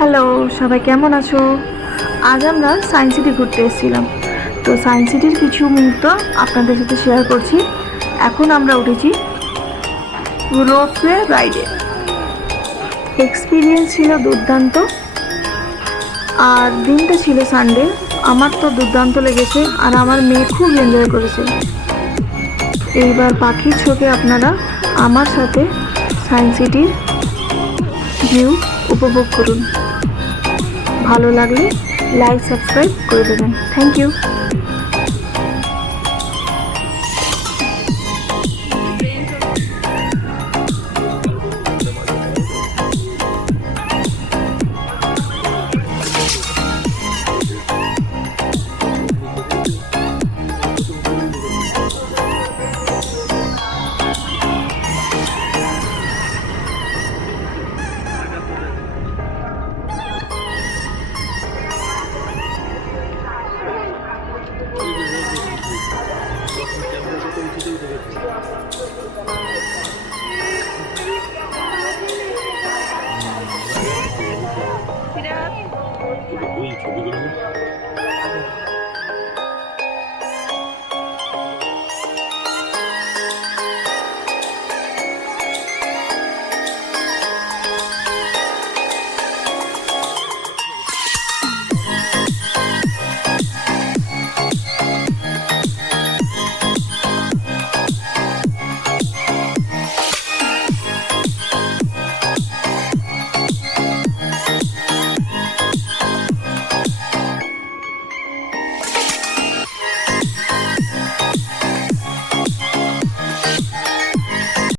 Hello, সবাই কেমন আছো? আজ আমরা সায়েন্স সিটি ঘুরতে এসেছিলাম। তো সায়েন্স সিটির কিছু মুহূর্ত আপনাদের সাথে শেয়ার করছি। এখন আমরা উঠেছি রোপওয়ে রাইডে। এক্সপিরিয়েন্স ছিল দুর্দান্ত, আর দিনটা ছিল সানডে। আমার তো দুর্দান্ত লেগেছে, আর আমার মেয়ে খুব এনজয় করেছে। এইবার পাখির চোখে আপনারা আমার সাথে সায়েন্স সিটির ভিউ উপভোগ করুন। ভালো লাগলে লাইক সাবস্ক্রাইব করে দেবেন। Thank you.